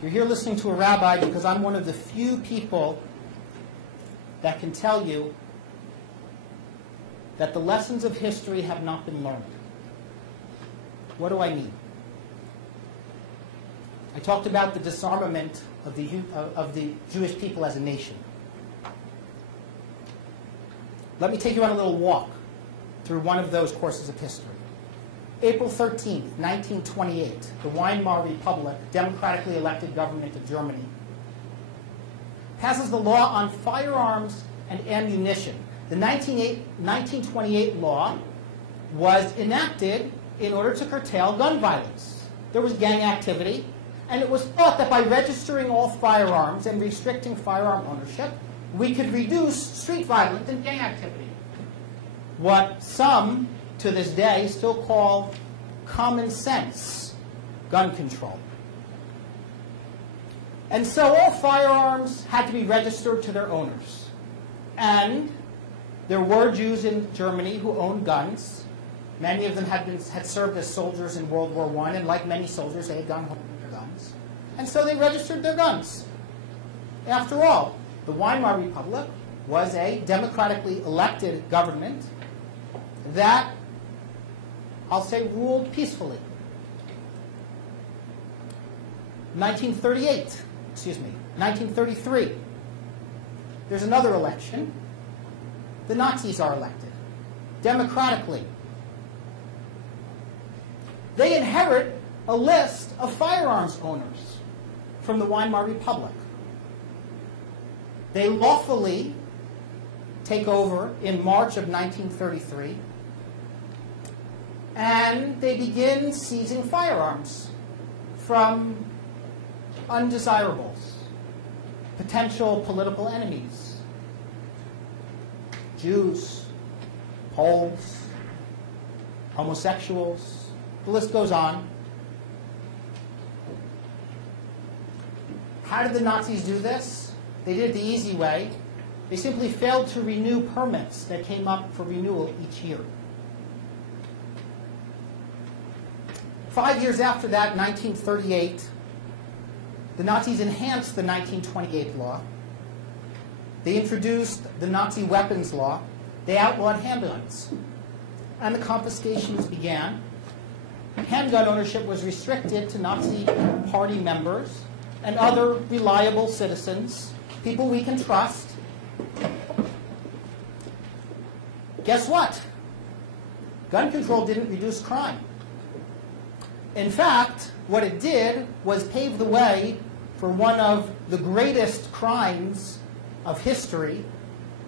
You're here listening to a rabbi because I'm one of the few people that can tell you that the lessons of history have not been learned. What do I mean? I talked about the disarmament of the Jewish people as a nation. Let me take you on a little walk through one of those courses of history. April 13th, 1928, the Weimar Republic, democratically elected government of Germany, passes the law on firearms and ammunition. The 1928 law was enacted in order to curtail gun violence. There was gang activity, and it was thought that by registering all firearms and restricting firearm ownership, we could reduce street violence and gang activity. What some, to this day, still call common sense gun control. And so all firearms had to be registered to their owners. And there were Jews in Germany who owned guns. Many of them had served as soldiers in World War I, and like many soldiers, they had gone home with their guns. And so they registered their guns. After all, the Weimar Republic was a democratically elected government that, I'll say, ruled peacefully. 1933. There's another election. The Nazis are elected, democratically. They inherit a list of firearms owners from the Weimar Republic. They lawfully take over in March of 1933, and they begin seizing firearms from undesirables, potential political enemies, Jews, Poles, homosexuals, the list goes on. How did the Nazis do this? They did it the easy way. They simply failed to renew permits that came up for renewal each year. 5 years after that, 1938, the Nazis enhanced the 1928 law. They introduced the Nazi weapons law. They outlawed handguns. And the confiscations began. Handgun ownership was restricted to Nazi party members and other reliable citizens, people we can trust. Guess what? Gun control didn't reduce crime. In fact, what it did was pave the way for one of the greatest crimes of history,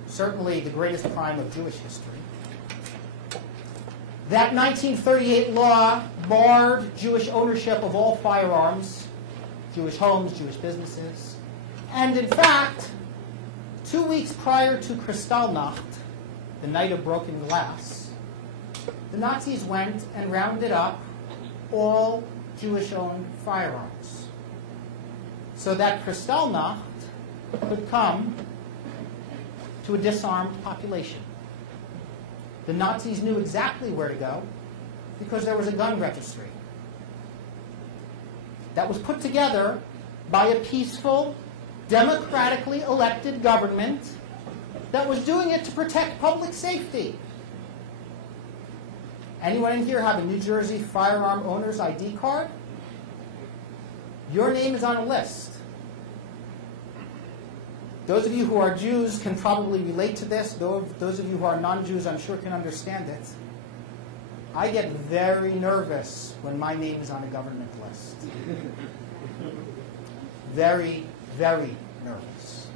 certainly the greatest crime of Jewish history. That 1938 law barred Jewish ownership of all firearms, Jewish homes, Jewish businesses. And in fact, 2 weeks prior to Kristallnacht, the night of broken glass, the Nazis went and rounded up all Jewish-owned firearms so that Kristallnacht could come to a disarmed population. The Nazis knew exactly where to go because there was a gun registry that was put together by a peaceful, democratically elected government that was doing it to protect public safety. Anyone in here have a New Jersey firearm owner's ID card? Your name is on a list. Those of you who are Jews can probably relate to this. Those of you who are non-Jews, I'm sure, can understand it. I get very nervous when my name is on a government list. Very, very nervous.